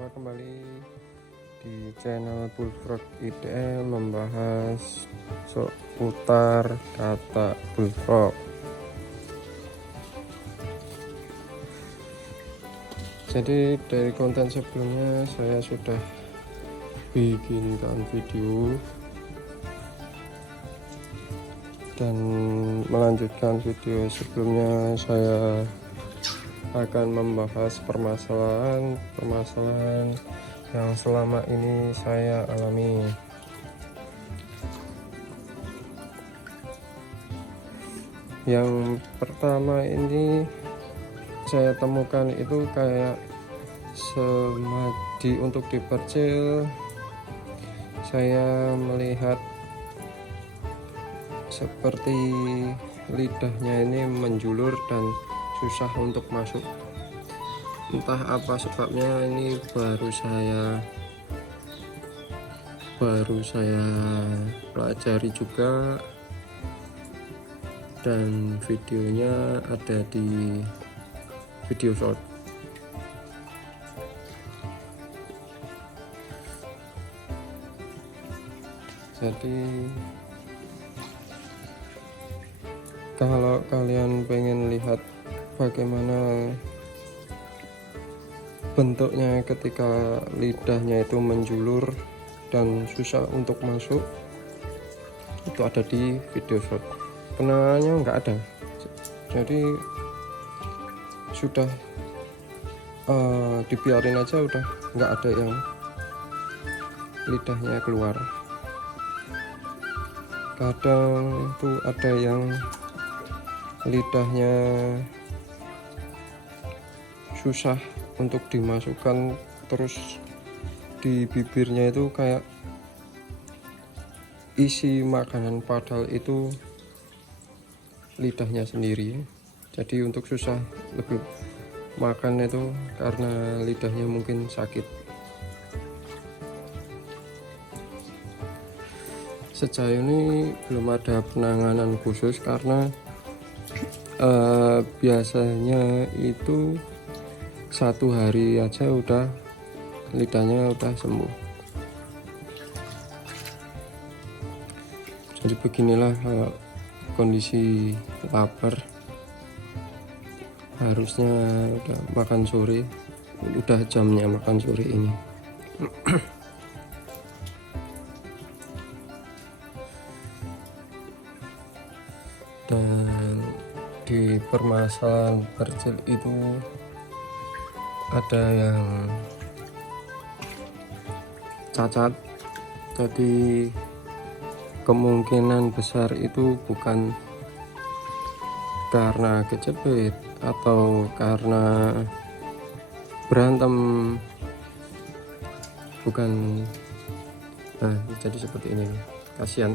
Jumpa kembali di channel Bullfrog IDL membahas seputar kata bullfrog. Jadi dari konten sebelumnya saya sudah bikinkan video dan melanjutkan video sebelumnya. Saya akan membahas permasalahan yang selama ini saya alami. Yang pertama ini saya temukan itu kayak semadi untuk dipercil, saya melihat seperti lidahnya ini menjulur dan susah untuk masuk. Entah apa sebabnya, ini baru saya pelajari juga, dan videonya ada di video short. Jadi kalau kalian pengen lihat bagaimana bentuknya ketika lidahnya itu menjulur dan susah untuk masuk, itu ada di video short. Penanganannya nggak ada, jadi sudah dibiarin aja, udah nggak ada yang lidahnya keluar. Kadang tuh ada yang lidahnya susah untuk dimasukkan, terus di bibirnya itu kayak isi makanan, padahal itu lidahnya sendiri. Jadi untuk susah lebih makan itu karena lidahnya mungkin sakit. Sejauh ini belum ada penanganan khusus karena biasanya itu 1 hari aja udah lidahnya udah sembuh. Jadi beginilah kondisi lapar, harusnya udah makan sore, udah jamnya makan sore ini. Dan di permasalahan percil itu ada yang cacat, jadi kemungkinan besar itu bukan karena kejepit atau karena berantem, bukan. Nah, jadi seperti ini, kasihan,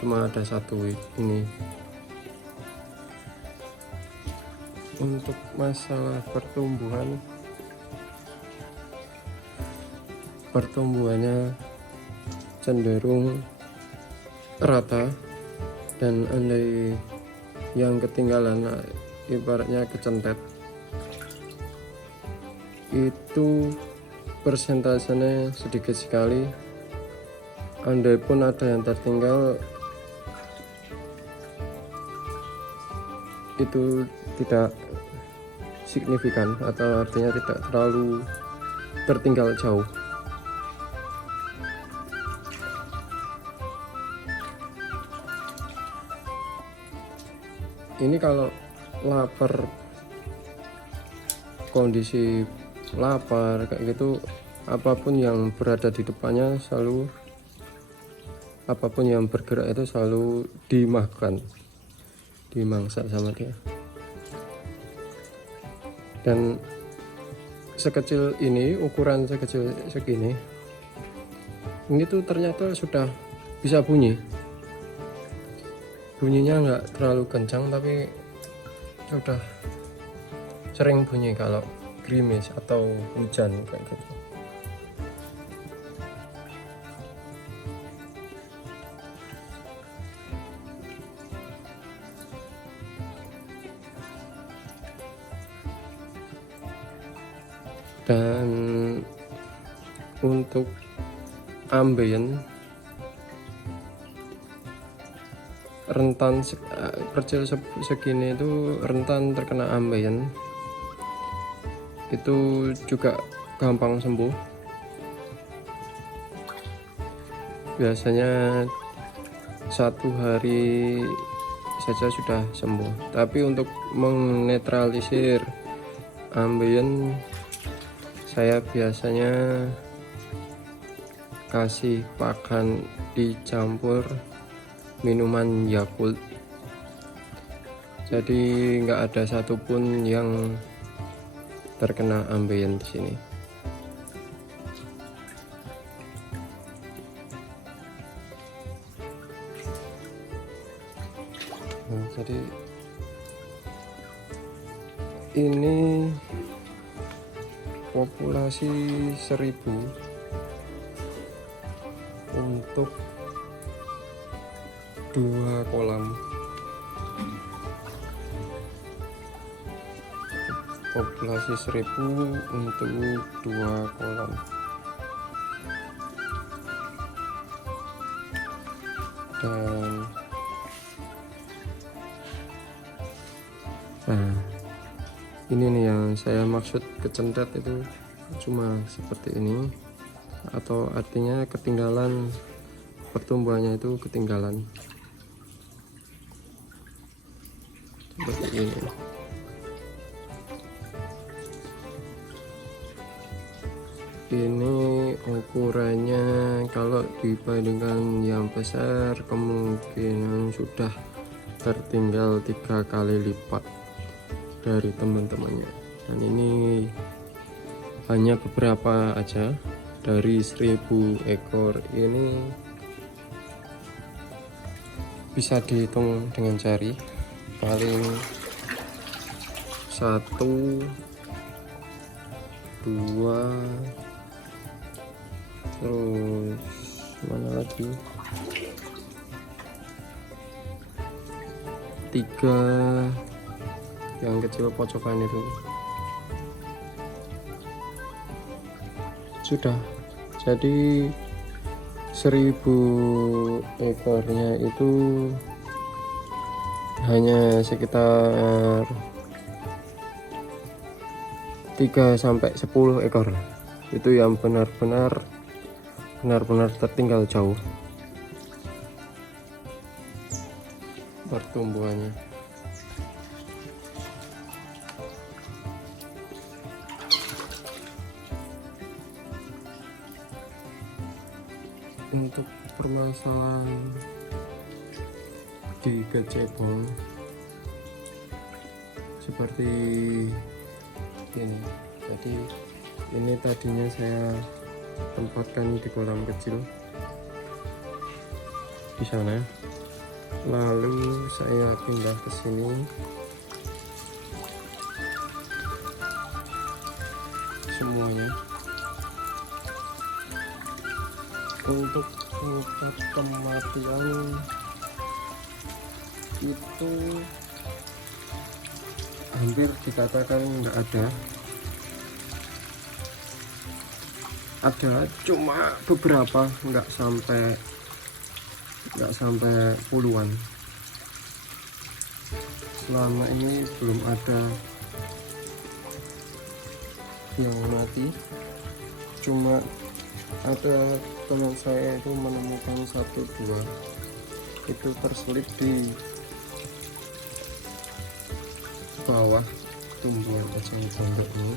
cuma ada satu ini. Untuk masalah pertumbuhannya cenderung rata, dan andai yang ketinggalan, ibaratnya kecentet, itu persentasenya sedikit sekali. Andai pun ada yang tertinggal, itu tidak signifikan, atau artinya tidak terlalu tertinggal jauh. Ini kalau lapar, kondisi lapar kayak gitu, apapun yang berada di depannya selalu, apapun yang bergerak itu selalu dimakan, dimangsa sama dia. Dan sekecil ini, ukuran sekecil segini, ini tuh ternyata sudah bisa bunyi. Bunyinya nggak terlalu kencang, tapi sudah sering bunyi kalau gerimis atau hujan kayak gitu. Dan untuk ambien rentan kecil segini itu rentan terkena ambien, itu juga gampang sembuh. Biasanya 1 hari saja sudah sembuh. Tapi untuk menetralisir ambien, saya biasanya kasih pakan dicampur minuman Yakult. Jadi nggak ada satupun yang terkena ambien di sini. Nah, jadi ini populasi 1000 untuk 2 kolam. Populasi 1000 untuk 2 kolam. Dan nah, ini nih yang saya maksud kecendet itu, cuma seperti ini, atau artinya ketinggalan, pertumbuhannya itu ketinggalan seperti ini. Ini ukurannya kalau dibandingkan yang besar kemungkinan sudah tertinggal 3 kali lipat dari teman-temannya. Dan ini hanya beberapa aja dari 1000 ekor ini, bisa dihitung dengan jari, paling 1, 2, terus mana lagi, 3 yang kecil pojokan itu sudah. Jadi 1000 ekornya itu hanya sekitar 3-10 ekor itu yang benar-benar tertinggal jauh pertumbuhannya. Untuk permasalahan di kecebong seperti ini, jadi ini tadinya saya tempatkan di kolam kecil di sana, lalu saya pindah ke sini. Semuanya untuk tingkat kematian itu hampir dikatakan nggak ada, cuma beberapa, nggak sampai puluhan. Selama ini belum ada yang mati, cuma ada teman saya itu menemukan 1-2 itu terselip di bawah tumbuhan kacang pondok ini,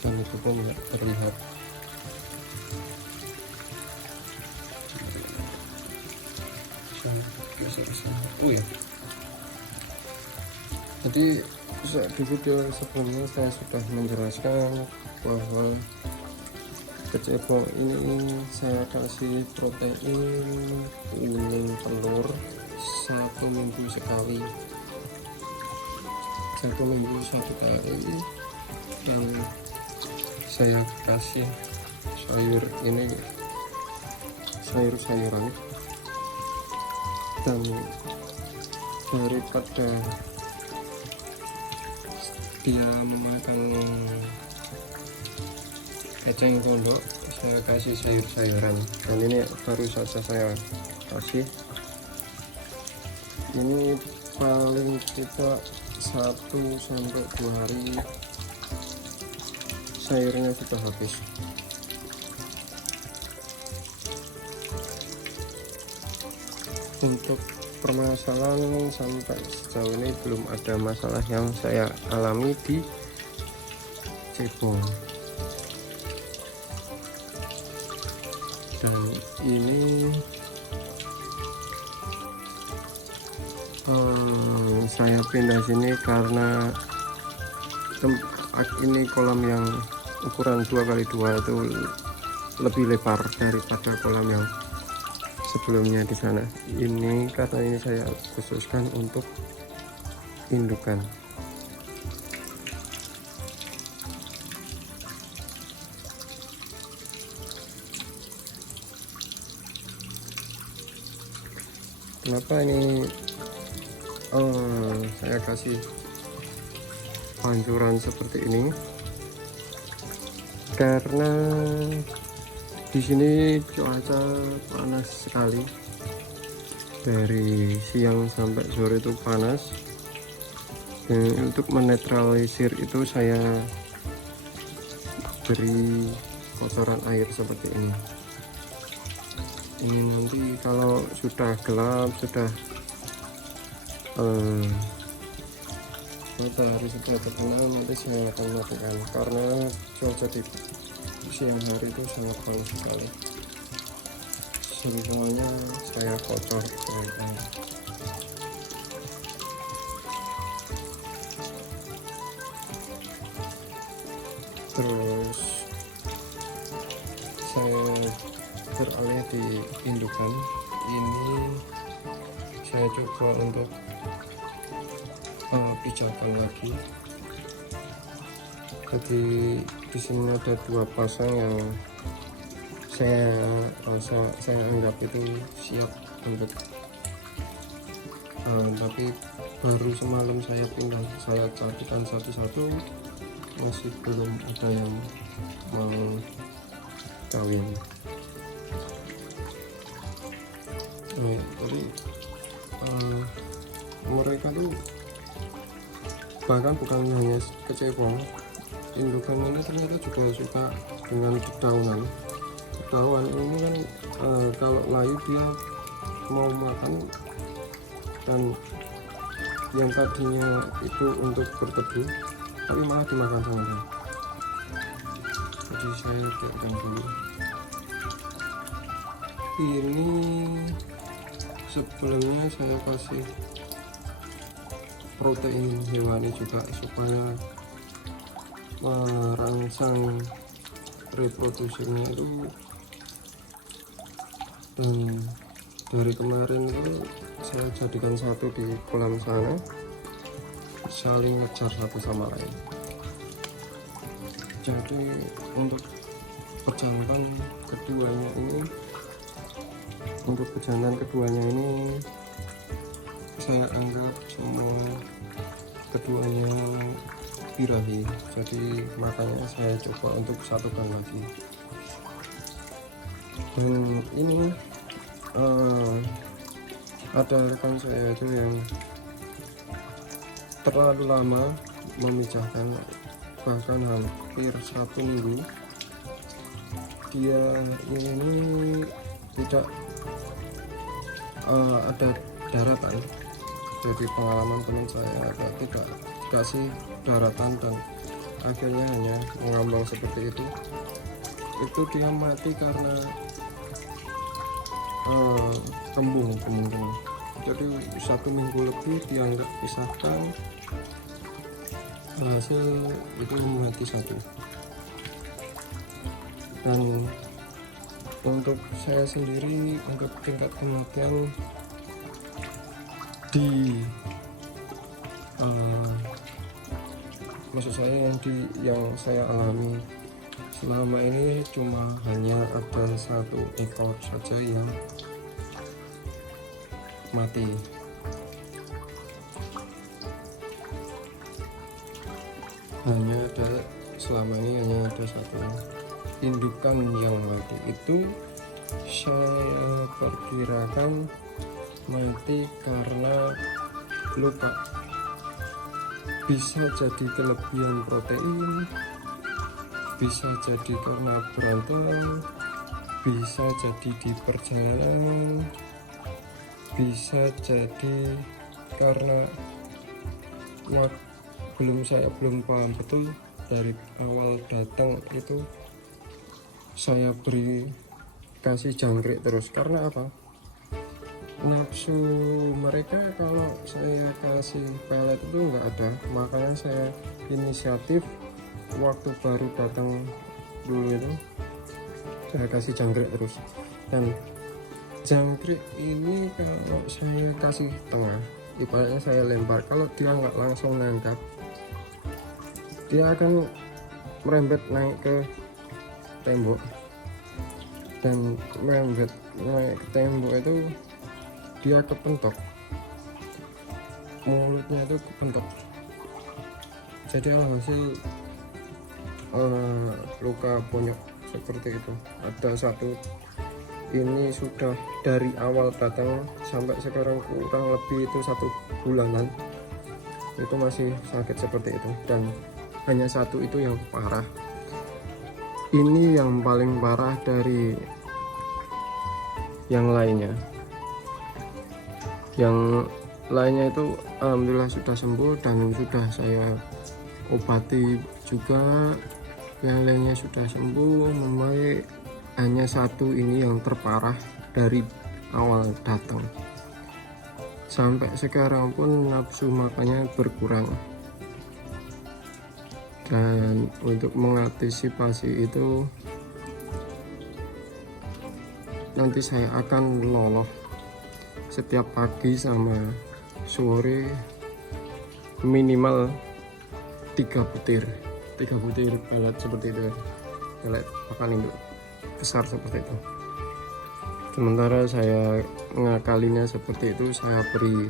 dan itu pun nggak terlihat. Oh ya, jadi di video sebelumnya saya sudah menjelaskan bahwa kecebong ini saya kasih protein kuning telur 1 minggu sekali, 1 minggu 1 kali, dan saya kasih sayur ini, sayur-sayuran. Dan daripada dia memakan eceng gondok, saya kasih sayur-sayuran, dan ini baru saja saya kasih. Ini paling tidak 1-2 hari sayurnya sudah habis. Untuk permasalahan sampai sejauh ini belum ada masalah yang saya alami di cebong. Dan ini saya pindah sini karena ini kolam yang ukuran 2x2 itu lebih lebar daripada kolam yang sebelumnya di sana. Ini karena ini saya khususkan untuk indukan. Kenapa ini saya kasih pancuran seperti ini? Karena di sini cuaca panas sekali, dari siang sampai sore itu panas. Dan untuk menetralisir itu saya beri kotoran air seperti ini. Ini nanti kalau sudah gelap, sudah matahari sudah terbenam, nanti saya akan matikan karena cuaca di siang hari itu sangat panas sekali. Semuanya saya kotor dengan air. Terus saya beralih di indukan. Ini saya coba untuk pijakan lagi. Jadi di sini ada 2 pasang yang saya anggap itu siap untuk tapi baru semalam saya pindah, saya carikan satu-satu, masih belum ada yang mau kawin. Jadi mereka tuh bahkan bukan hanya kecebong, indukan ini ternyata juga suka dengan dedaunan. Dedaunan ini kan kalau layu dia mau makan, dan yang tadinya itu untuk berteduh tapi malah dimakan sama dia. Jadi saya biarkan dulu. Ini sebelumnya saya kasih protein hewani juga supaya merangsang reproduksinya itu. Dan dari kemarin itu saya jadikan satu di kolam sana, saling ngejar satu sama lain. Jadi untuk pejantan keduanya ini saya anggap semua keduanya birahi, jadi makanya saya coba untuk satukan lagi. Dan ini ada rekan saya itu yang terlalu lama memijahkan, bahkan hampir 1 minggu. Dia ini tidak ada daratan. Jadi pengalaman teman saya tidak dikasih daratan dan akhirnya hanya mengambang seperti itu dia mati karena kembung. Jadi 1 minggu lebih dia nggak pisahkan, hasil itu mati satu. Dan untuk saya sendiri, untuk tingkat kematian di maksud saya yang saya alami selama ini cuma hanya ada 1 ekor saja yang mati. selama ini hanya ada satu indukan yang mati. Itu saya perkirakan mati karena luka, bisa jadi kelebihan protein, bisa jadi karena berantem, bisa jadi di perjalanan, bisa jadi karena saya belum paham betul. Dari awal datang itu saya kasih jangkrik terus. Karena apa? Nafsu mereka kalau saya kasih pelet itu nggak ada, makanya saya inisiatif waktu baru datang dulu itu saya kasih jangkrik terus. Dan jangkrik ini kalau saya kasih tengah, ibaratnya saya lempar, kalau dia nggak langsung nangkap, dia akan merembet naik ke tembok, dan merembet naik ke tembok itu dia kepentok, mulutnya itu kepentok, jadi alhasil luka bonyok seperti itu. Ada satu, ini sudah dari awal datang sampai sekarang kurang lebih itu 1 bulanan itu masih sakit seperti itu, dan hanya satu itu yang parah. Ini yang paling parah dari yang lainnya. Yang lainnya itu alhamdulillah sudah sembuh dan sudah saya obati juga, yang lainnya sudah sembuh membaik. Hanya satu ini yang terparah dari awal datang sampai sekarang pun nafsu makannya berkurang. Dan untuk mengantisipasi itu nanti saya akan loloh setiap pagi sama sore minimal 3 butir pelet seperti itu, pelet pakan induk besar seperti itu. Sementara saya ngakalinya seperti itu, saya beri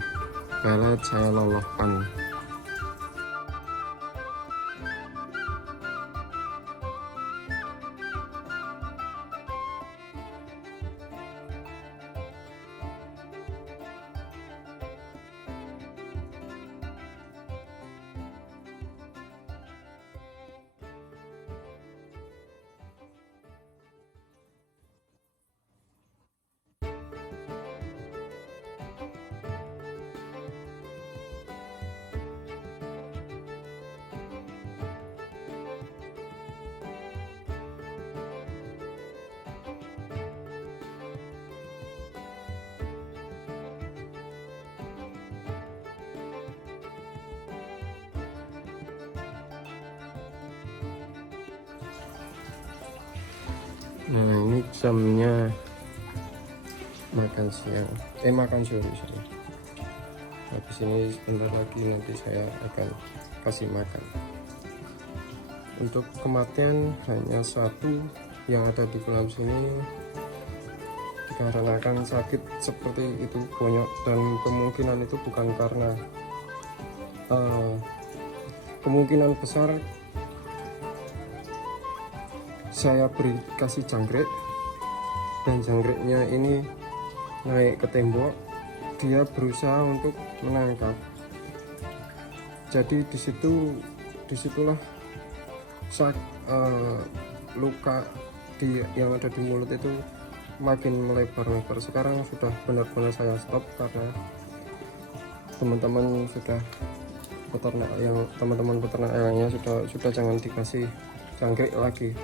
pelet, saya lolohkan. Nah, ini jamnya makan siang, makan sore. Habis ini sebentar lagi nanti saya akan kasih makan. Untuk kematian hanya satu yang ada di kolam sini, dikarenakan sakit seperti itu bonyok, dan kemungkinan itu bukan karena kemungkinan besar saya kasih jangkrik, dan jangkriknya ini naik ke tembok, dia berusaha untuk menangkap. Jadi disitulah luka yang ada di mulut itu makin melebar-lebar. Sekarang sudah benar-benar saya stop karena teman-teman peternak yang sudah jangan dikasih jangkrik lagi.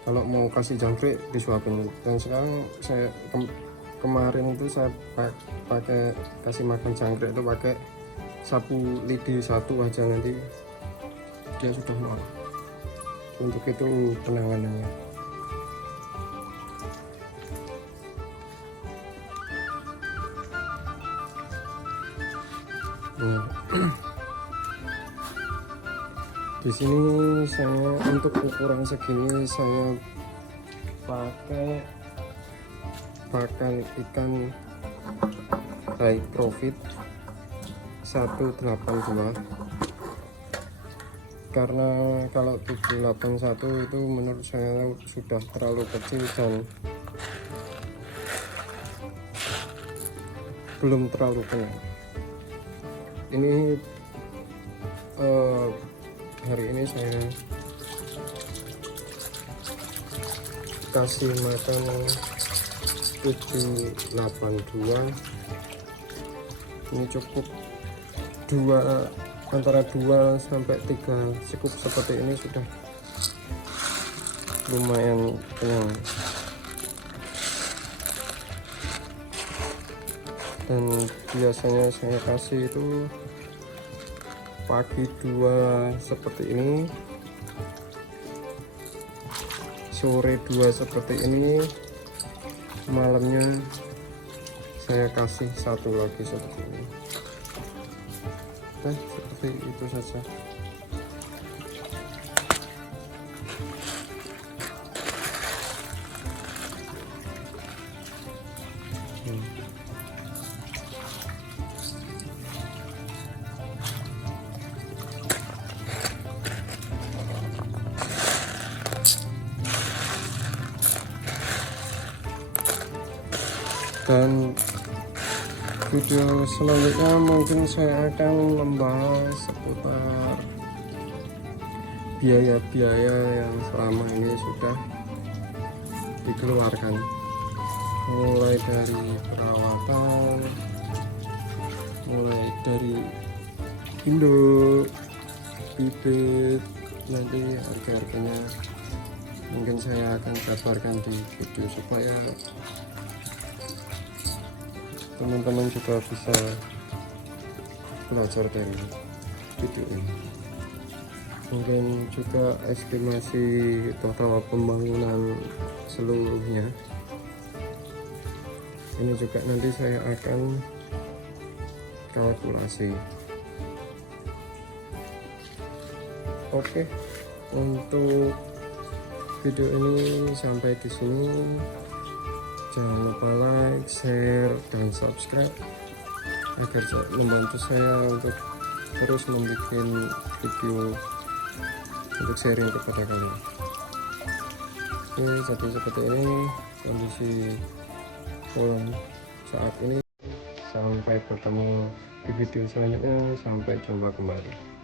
Kalau mau kasih jangkrik disuapin. Dan sekarang saya kemarin itu saya pakai kasih makan jangkrik itu pakai sapu lidi satu aja, nanti dia sudah mual. Untuk itu penanganannya. Di sini saya untuk ukuran segini saya pakai pakan ikan high profit 182. karena kalau 781 itu menurut saya sudah terlalu kecil dan belum terlalu kenyal. Ini hari ini saya kasih makan 782. Ini cukup antara 2 sampai 3 scoop seperti ini sudah lumayan kenyang. Dan biasanya saya kasih itu pagi 2 seperti ini, sore 2 seperti ini, malamnya saya kasih 1 lagi seperti ini. Nah, seperti itu saja. Dan video selanjutnya mungkin saya akan membahas seputar biaya-biaya yang selama ini sudah dikeluarkan, mulai dari perawatan, mulai dari induk, bibit, nanti harga-harganya mungkin saya akan jabarkan di video supaya teman-teman juga bisa belajar dari video ini. Mungkin juga estimasi total pembangunan seluruhnya ini juga nanti saya akan kalkulasi. Oke, untuk video ini sampai di sini. Jangan lupa like, share, dan subscribe agar membantu saya untuk terus membuat video untuk sharing kepada kalian. Oke, jadi seperti ini kondisi pohon saat ini. Sampai bertemu di video selanjutnya. Sampai jumpa kembali.